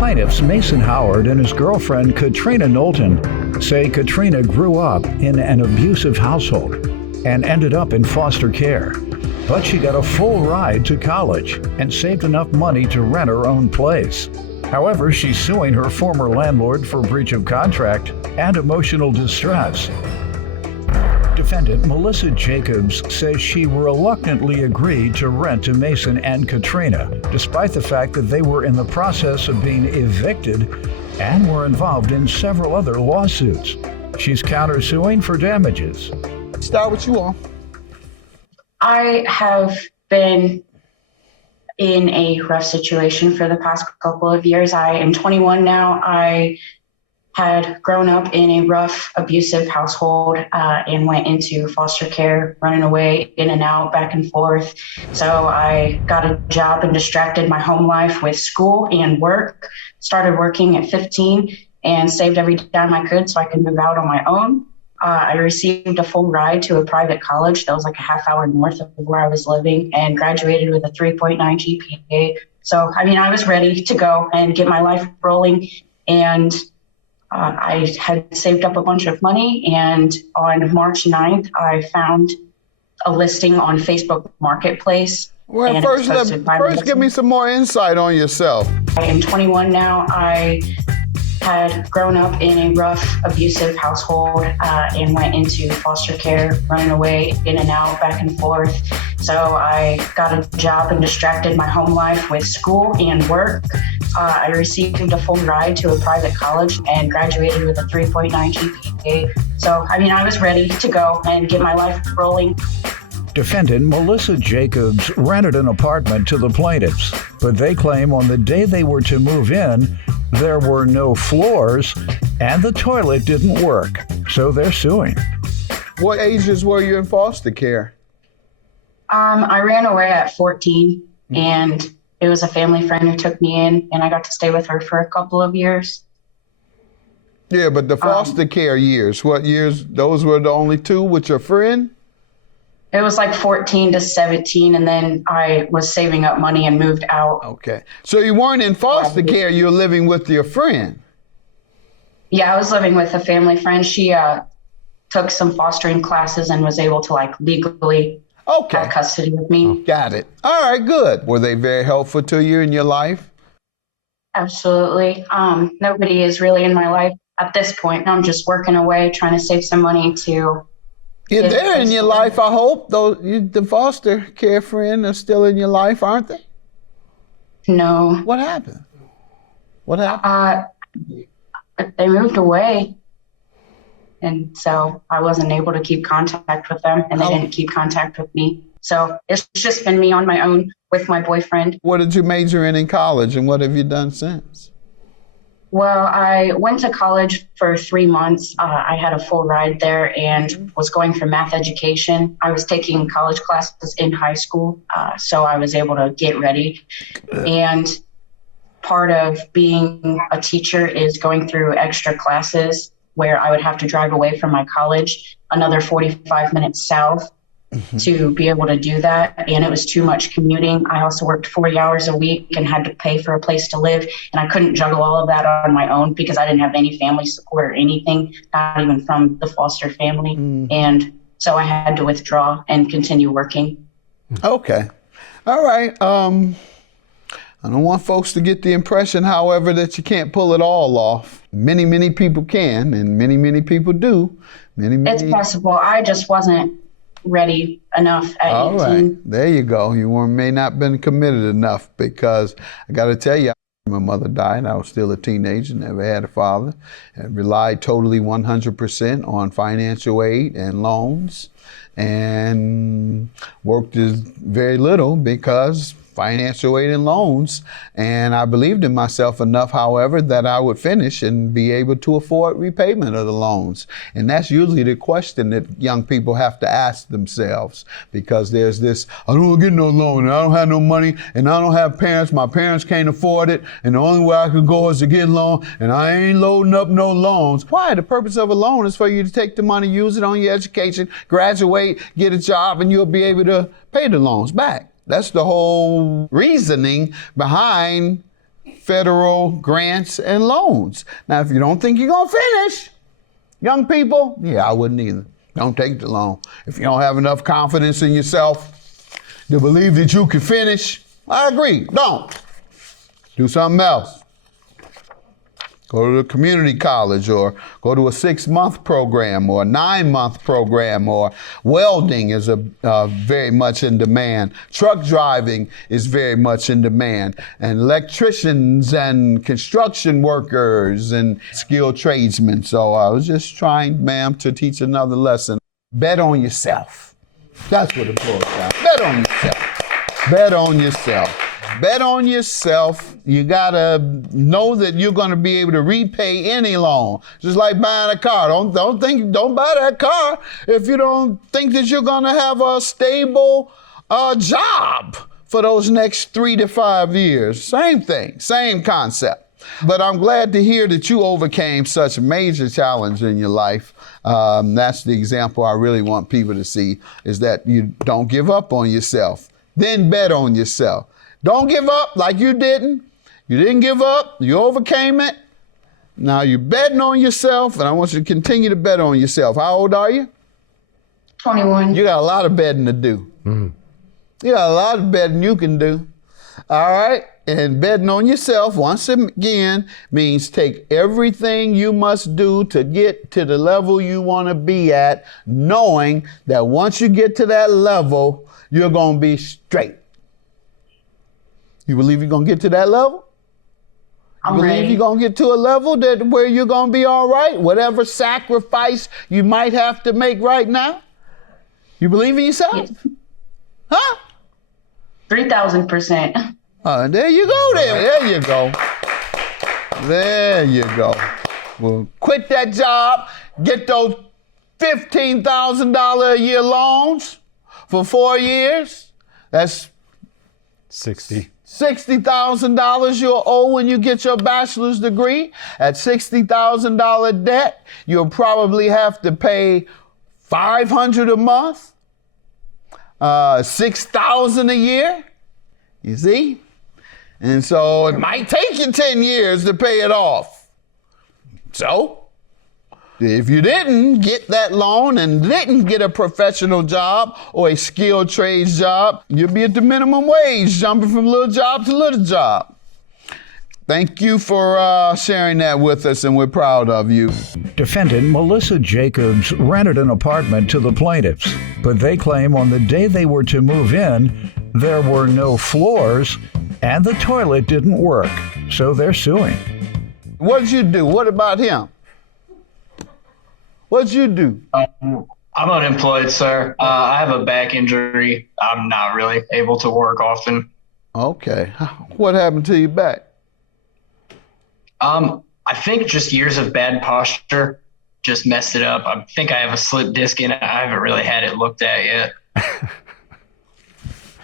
Plaintiffs Mason Howard and his girlfriend Katrina Knowlton say Katrina grew up in an abusive household and ended up in foster care. But she got a full ride to college and saved enough money to rent her own place. However, she's suing her former landlord for breach of contract and emotional distress. Defendant Melissa Jacobs says she reluctantly agreed to rent to Mason and Katrina, despite the fact that they were in the process of being evicted and were involved in several other lawsuits. She's countersuing for damages. Start with you on. I have been in a rough situation for the past couple of years. I am 21 now. I had grown up in a rough, abusive household and went into foster care, running away, in and out, back and forth. So I got a job and distracted my home life with school and work. Started working at 15 and saved every dime I could so I could move out on my own. I received a full ride to a private college that was like a half hour north of where I was living and graduated with a 3.9 GPA. So, I was ready to go and get my life rolling. And I had saved up a bunch of money. And on March 9th, I found a listing on Facebook Marketplace. Well, first give me some more insight on yourself. I am 21 now. I had grown up in a rough, abusive household and went into foster care, running away, in and out, back and forth. So I got a job and distracted my home life with school and work. I received a full ride to a private college and graduated with a 3.9 GPA. So, I was ready to go and get my life rolling. Defendant Melissa Jacobs rented an apartment to the plaintiffs, but they claim on the day they were to move in, there were no floors and the toilet didn't work, so they're suing. What ages were you in foster care? I ran away at 14, and it was a family friend who took me in, and I got to stay with her for a couple of years. Yeah, but the foster care years, what years? Those were the only two with your friend? It was like 14 to 17, and then I was saving up money and moved out. Okay. So you weren't in foster care, you were living with your friend? Yeah, I was living with a family friend. She took some fostering classes and was able to legally have custody of me. Got it. All right, good. Were they very helpful to you in your life? Absolutely. Nobody is really in my life at this point. I'm just working away, trying to save some money to... Yeah, they're in your life, I hope. The foster care friend are still in your life, aren't they? No. What happened? They moved away. And so I wasn't able to keep contact with them, and they didn't keep contact with me. So it's just been me on my own with my boyfriend. What did you major in college, and what have you done since? Well, I went to college for 3 months. I had a full ride there and was going for math education. I was taking college classes in high school, so I was able to get ready. And part of being a teacher is going through extra classes where I would have to drive away from my college another 45 minutes south to be able to do that. And it was too much commuting. I also worked 40 hours a week and had to pay for a place to live. And I couldn't juggle all of that on my own because I didn't have any family support or anything, not even from the foster family. And so I had to withdraw and continue working. Okay. All right. I don't want folks to get the impression, however, that you can't pull it all off. Many, many people can, and many, many people do. It's possible. I just wasn't ready enough at 18. All right, there you go. You may not been committed enough, because I got to tell you, my mother died. I was still a teenager, never had a father, and relied totally 100% on financial aid and loans, and worked very little because financial aid and loans. And I believed in myself enough, however, that I would finish and be able to afford repayment of the loans. And that's usually the question that young people have to ask themselves, because there's this, I don't want to get no loan, and I don't have no money, and I don't have parents, my parents can't afford it, and the only way I could go is to get a loan, and I ain't loading up no loans. Why? The purpose of a loan is for you to take the money, use it on your education, graduate, get a job, and you'll be able to pay the loans back. That's the whole reasoning behind federal grants and loans. Now, if you don't think you're gonna finish, young people, yeah, I wouldn't either. Don't take the loan. If you don't have enough confidence in yourself to believe that you can finish, I agree, don't. Do something else. Go to a community college or go to a 6-month program or a 9-month program, or welding is very much in demand. Truck driving is very much in demand. And electricians and construction workers and skilled tradesmen. So I was just trying, ma'am, to teach another lesson. Bet on yourself. That's what it boils down. Bet on yourself. Bet on yourself. Bet on yourself. You gotta know that you're gonna be able to repay any loan. Just like buying a car. Don't buy that car if you don't think that you're gonna have a stable job for those next 3 to 5 years. Same thing, same concept. But I'm glad to hear that you overcame such a major challenge in your life. That's the example I really want people to see, is that you don't give up on yourself. Then bet on yourself. Don't give up like you didn't. You didn't give up. You overcame it. Now you're betting on yourself, and I want you to continue to bet on yourself. How old are you? 21. You got a lot of betting to do. Mm-hmm. You got a lot of betting you can do. All right? And betting on yourself, once again, means take everything you must do to get to the level you want to be at, knowing that once you get to that level, you're going to be straight. You believe you're going to get to that level? You believe you're going to get to a level where you're going to be all right? Whatever sacrifice you might have to make right now? You believe in yourself? Yes. Huh? 3,000%. There you go there. There you go. There you go. Well, quit that job. Get those $15,000 a year loans for 4 years. That's $60,000 you'll owe when you get your bachelor's degree. At $60,000 debt, you'll probably have to pay $500 a month, $6,000 a year. You see? And so it might take you 10 years to pay it off. So if you didn't get that loan and didn't get a professional job or a skilled trades job, you'll be at the minimum wage, jumping from little job to little job. Thank you for sharing that with us, and we're proud of you. Defendant Melissa Jacobs rented an apartment to the plaintiffs, but they claim on the day they were to move in, there were no floors and the toilet didn't work, so they're suing. What did you do? What about him? What'd you do? I'm unemployed, sir. I have a back injury. I'm not really able to work often. Okay. What happened to your back? I think just years of bad posture just messed it up. I think I have a slip disc in it. I haven't really had it looked at yet.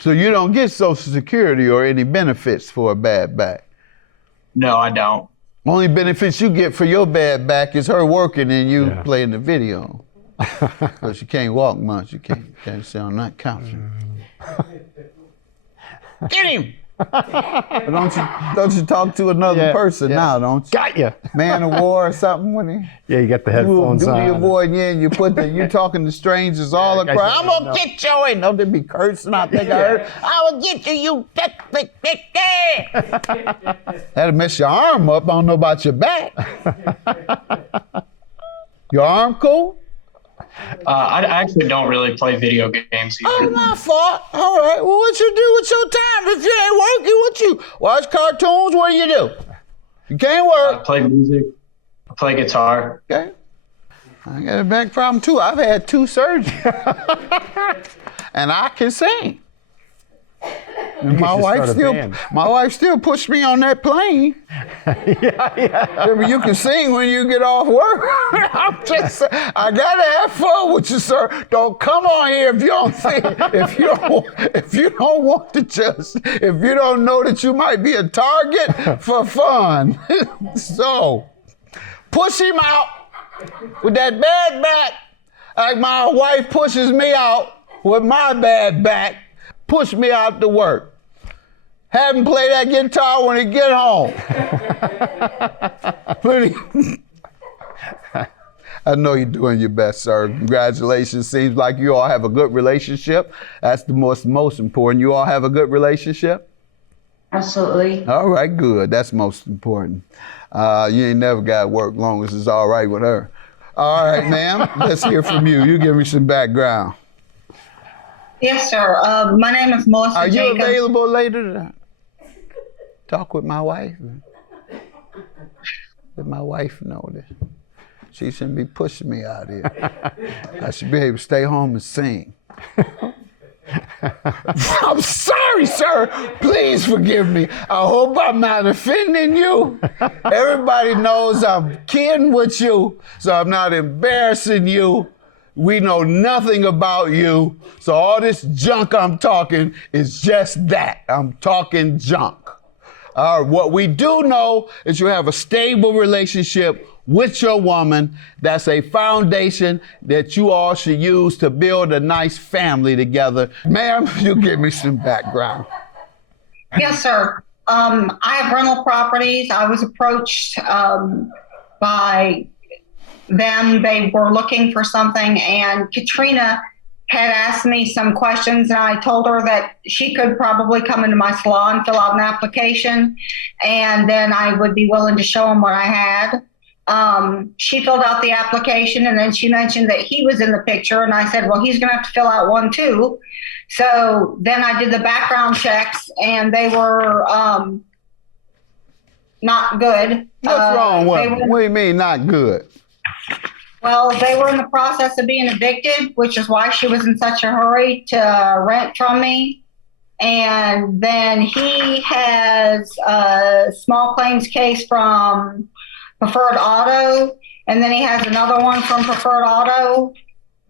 So you don't get Social Security or any benefits for a bad back? No, I don't. Only benefits you get for your bad back is her working and you playing the video. Because you can't walk much. You can't sit on that couch. Get him! Don't you talk to another person now, don't you? Got you. Man of War or something when he. Yeah, you got the headphones on. Do your voice, and you talking to strangers all across. I'm gonna get you in. Don't they be cursing? I think I heard. I will get you. That'll mess your arm up. I don't know about your back. Your arm cool? I actually don't really play video games either. Oh, my fault. All right. Well, what you do with your time? If you ain't working, what you watch cartoons? What do you do? You can't work. I play music. I play guitar. Okay. I got a back problem too. I've had 2 surgeries, and I can sing. And my wife still pushed me on that plane. Remember, you can sing when you get off work. I gotta have fun with you, sir. Don't come on here if you don't sing. If you don't want to if you don't know that you might be a target for fun. So, push him out with that bad back, like my wife pushes me out with my bad back. Push me out to work. Have him play that guitar when he get home. I know you're doing your best, sir. Congratulations. Seems like you all have a good relationship. That's the most important. You all have a good relationship? Absolutely. All right, good. That's most important. You ain't never got to work long as it's all right with her. All right, ma'am, let's hear from you. You give me some background. Yes, sir. My name is Melissa Are you Jacobs. available later to talk with my wife? Let my wife know that she shouldn't be pushing me out here. I should be able to stay home and sing. I'm sorry, sir. Please forgive me. I hope I'm not offending you. Everybody knows I'm kidding with you, so I'm not embarrassing you. We know nothing about you, so all this junk I'm talking is just that. I'm talking junk. What we do know is you have a stable relationship with your woman. That's a foundation that you all should use to build a nice family together. Ma'am, you give me some background. Yes, sir. I have rental properties. I was approached by them. They were looking for something, and Katrina had asked me some questions, and I told her that she could probably come into my salon, fill out an application, and then I would be willing to show them what I had. She filled out the application, and then she mentioned that he was in the picture, and I said, well, he's going to have to fill out one too. So then I did the background checks, and they were not good. What's wrong with them? What do you mean not good? Well, they were in the process of being evicted, which is why she was in such a hurry to rent from me. And then he has a small claims case from Preferred Auto, and then he has another one from Preferred Auto,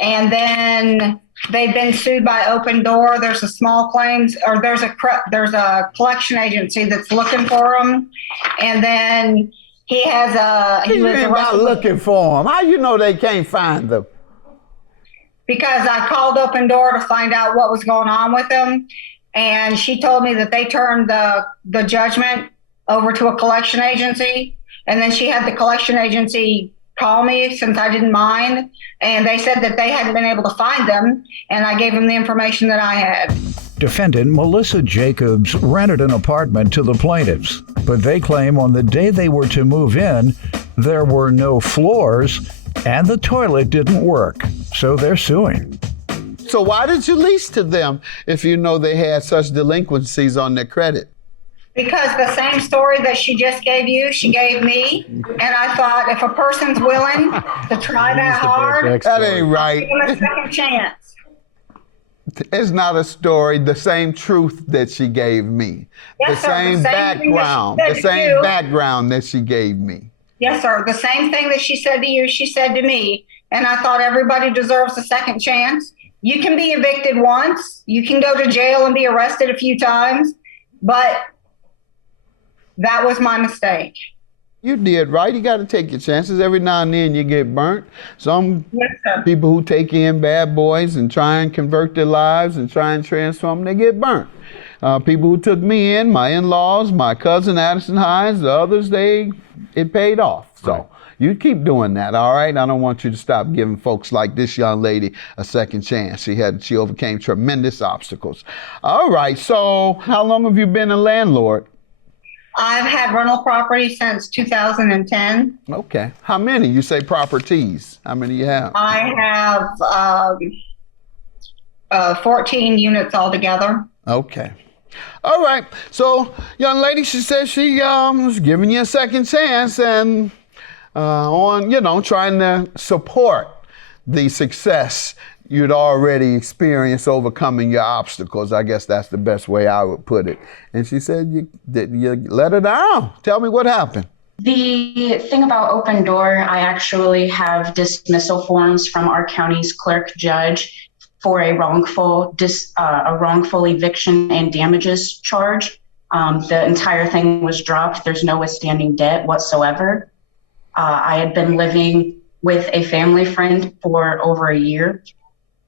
and then they've been sued by Open Door. There's a small claims, or there's a collection agency that's looking for him, and then he has a. He was not looking for them. How you know they can't find them? Because I called Open Door to find out what was going on with him, and she told me that they turned the judgment over to a collection agency. And then she had the collection agency call me since I didn't mind. And they said that they hadn't been able to find them. And I gave them the information that I had. Defendant Melissa Jacobs rented an apartment to the plaintiffs, but they claim on the day they were to move in, there were no floors and the toilet didn't work. So they're suing. So why did you lease to them if you know they had such delinquencies on their credit? Because the same story that she just gave you, she gave me. And I thought, if a person's willing to try that hard, that ain't right. give them a second chance. It's not a story, the same truth that she gave me. Yes, the same background, the same background that she gave me. Yes, sir. The same thing that she said to you, she said to me. And I thought everybody deserves a second chance. You can be evicted once. You can go to jail and be arrested a few times. But that was my mistake. You did right. You got to take your chances. Every now and then you get burnt. Some people who take in bad boys and try and convert their lives and try and transform them, they get burnt. People who took me in, my in-laws, my cousin Addison Hines, the others, it paid off. So you keep doing that, all right? I don't want you to stop giving folks like this young lady a second chance. She overcame tremendous obstacles. All right, so how long have you been a landlord? I've had rental property since 2010. Okay. How many? You say properties. How many you have? I have 14 units altogether. Okay. All right. So, young lady, she said she was giving you a second chance and trying to support the success you'd already experienced overcoming your obstacles. I guess that's the best way I would put it. And she said, you let her down. Tell me what happened. The thing about Open Door, I actually have dismissal forms from our county's clerk judge for a wrongful eviction and damages charge. The entire thing was dropped. There's no withstanding debt whatsoever. I had been living with a family friend for over a year.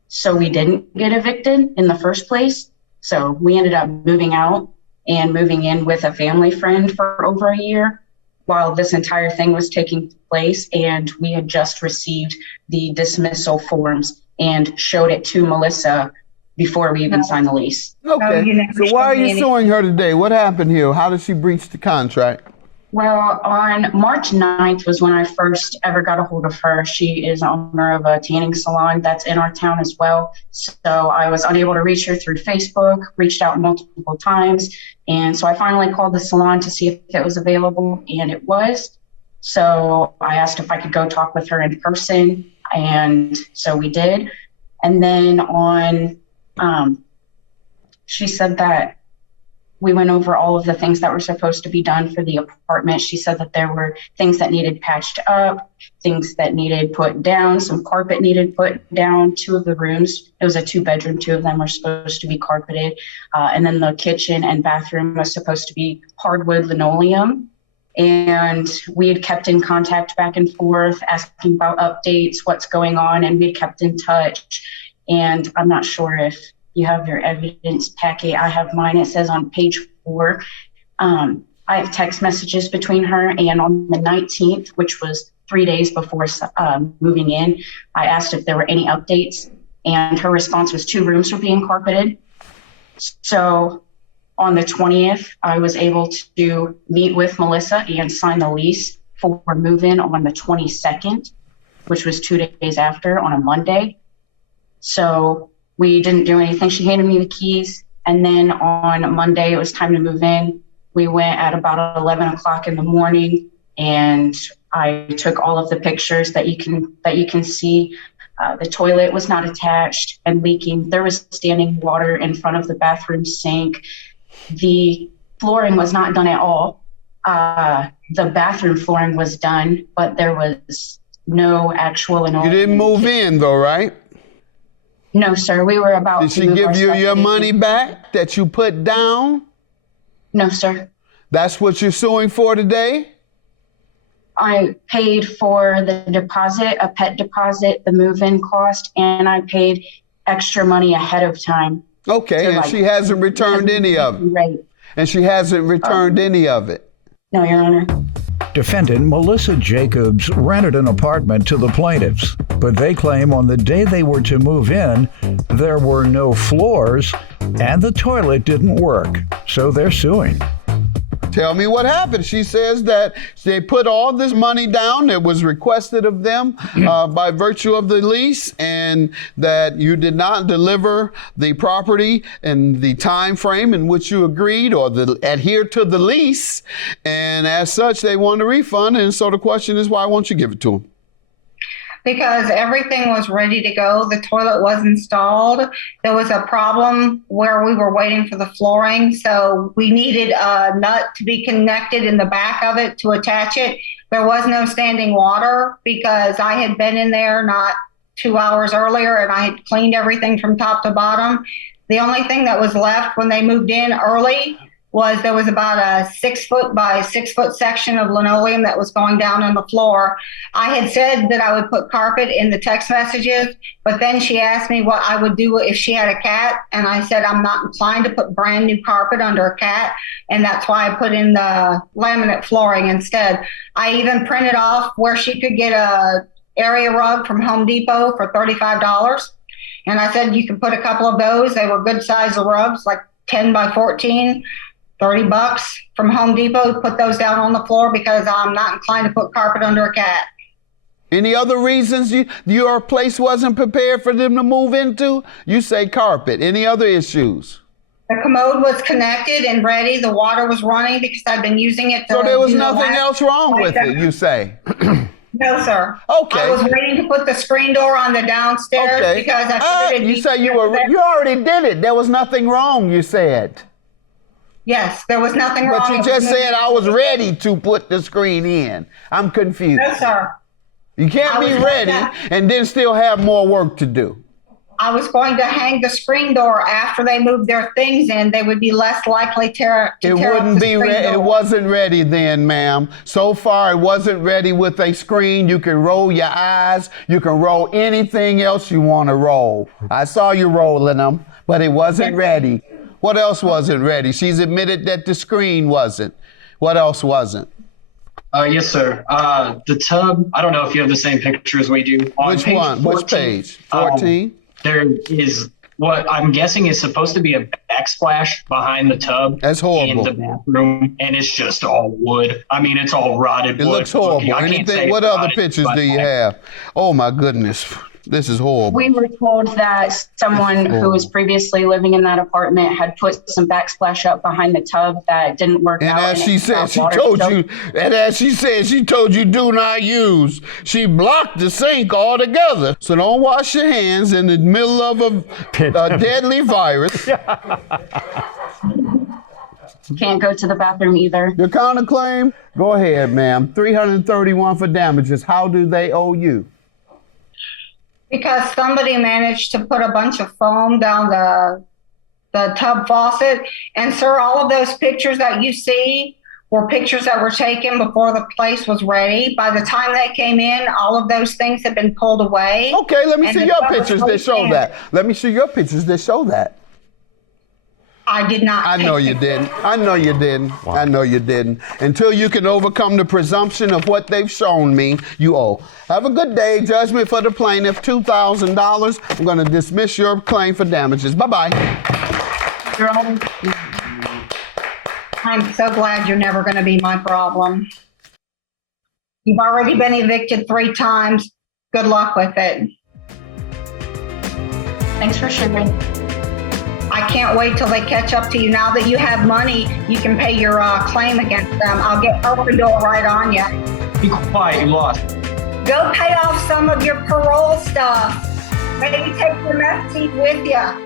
So we didn't get evicted in the first place. So we ended up moving out and moving in with a family friend for over a year while this entire thing was taking place. And we had just received the dismissal forms and showed it to Melissa before we even signed the lease. Okay. So why are you suing her today? What happened here? How did she breach the contract? Well, on March 9th was when I first ever got a hold of her. She is owner of a tanning salon that's in our town as well. So I was unable to reach her through Facebook, reached out multiple times. And so I finally called the salon to see if it was available, and it was. So I asked if I could go talk with her in person, and so we did. And then she said that we went over all of the things that were supposed to be done for the apartment. She said that there were things that needed patched up, things that needed put down, some carpet needed put down. 2 of the rooms, it was a 2-bedroom, 2 of them were supposed to be carpeted. And then the kitchen and bathroom was supposed to be hardwood linoleum. And we had kept in contact back and forth, asking about updates, what's going on, and we kept in touch. And I'm not sure if you have your evidence packet. I have mine. It says on page 4. I have text messages between her, and on the 19th, which was 3 days before moving in, I asked if there were any updates, and her response was 2 rooms were being carpeted. So on the 20th, I was able to meet with Melissa and sign the lease for move-in on the 22nd, which was 2 days after, on a Monday. So we didn't do anything. She handed me the keys. And then on Monday, it was time to move in. We went at about 11 o'clock in the morning, and I took all of the pictures that you can see. The toilet was not attached and leaking. There was standing water in front of the bathroom sink. The flooring was not done at all. The bathroom flooring was done, but there was no actual. You didn't move in though, right? No, sir. We were about to. Did she give you your money back that you put down? No, sir. That's what you're suing for today? I paid for the deposit, a pet deposit, the move-in cost, and I paid extra money ahead of time. Okay, and she hasn't returned any of it? Right. And she hasn't returned any of it? No, Your Honor. Defendant Melissa Jacobs rented an apartment to the plaintiffs, but they claim on the day they were to move in, there were no floors and the toilet didn't work, so they're suing. Tell me what happened. She says that they put all this money down that was requested of them by virtue of the lease, and that you did not deliver the property in the time frame in which you agreed or adhere to the lease. And as such, they want a refund. And so the question is, why won't you give it to them? Because everything was ready to go. The toilet was installed. There was a problem where we were waiting for the flooring. So we needed a nut to be connected in the back of it to attach it. There was no standing water because I had been in there not 2 hours earlier and I had cleaned everything from top to bottom. The only thing that was left when they moved in early was there was about a 6 foot by 6 foot section of linoleum that was going down on the floor. I had said that I would put carpet in the text messages, but then she asked me what I would do if she had a cat. And I said, I'm not inclined to put brand new carpet under a cat. And that's why I put in the laminate flooring instead. I even printed off where she could get a area rug from Home Depot for $35. And I said, you can put a couple of those. They were good size rugs, like 10 by 14. $30 from Home Depot, put those down on the floor because I'm not inclined to put carpet under a cat. Any other reasons your place wasn't prepared for them to move into? You say carpet. Any other issues? The commode was connected and ready. The water was running because I'd been using it. So there was nothing else wrong with it, you say? No, sir. Okay. I was waiting to put the screen door on the downstairs because I figured you say you already did it. There was nothing wrong, you said. Yes, there was nothing wrong. But you just said I was ready to put the screen in. I'm confused. No, sir. You can't be ready and then still have more work to do. I was going to hang the screen door after they moved their things in. They would be less likely to tear up the screen door. It wasn't ready then, ma'am. So far, it wasn't ready with a screen. You can roll your eyes. You can roll anything else you want to roll. I saw you rolling them, but it wasn't ready. What else wasn't ready? She's admitted that the screen wasn't. What else wasn't? Yes, sir. The tub, I don't know if you have the same picture as we do. On Which page one? 14, Which page? 14? There is what I'm guessing is supposed to be a backsplash behind the tub. That's horrible. In the bathroom, and it's just all wood. I mean, it's all rotted wood. It looks horrible. I can't Anything? say What it's other rotted, pictures but do you have? Oh my goodness, this is horrible. We were told that someone who was previously living in that apartment had put some backsplash up behind the tub that didn't work And out. as she said, she water told soaked. you, and as she said, she told you do not use. She blocked the sink altogether. So don't wash your hands in the middle of a deadly virus. Can't go to the bathroom either. Your counterclaim? Go ahead, ma'am. $331 for damages. How do they owe you? Because somebody managed to put a bunch of foam down the tub faucet. And sir, all of those pictures that you see were pictures that were taken before the place was ready. By the time they came in, all of those things had been pulled away. Okay, let me And see the your tub was pictures that show fully that. Let me see your pictures that show that. I did not. I know you didn't. I know you didn't. I know you didn't. Until you can overcome the presumption of what they've shown me, you owe. Have a good day. Judgment for the plaintiff, $2,000. I'm going to dismiss your claim for damages. Bye-bye. I'm so glad you're never going to be my problem. You've already been evicted 3 times. Good luck with it. Thanks for sharing. I can't wait till they catch up to you. Now that you have money, you can pay your claim against them. I'll get open door right on you. Be quiet, you lost. Go pay off some of your parole stuff. Maybe take your meth teeth with you.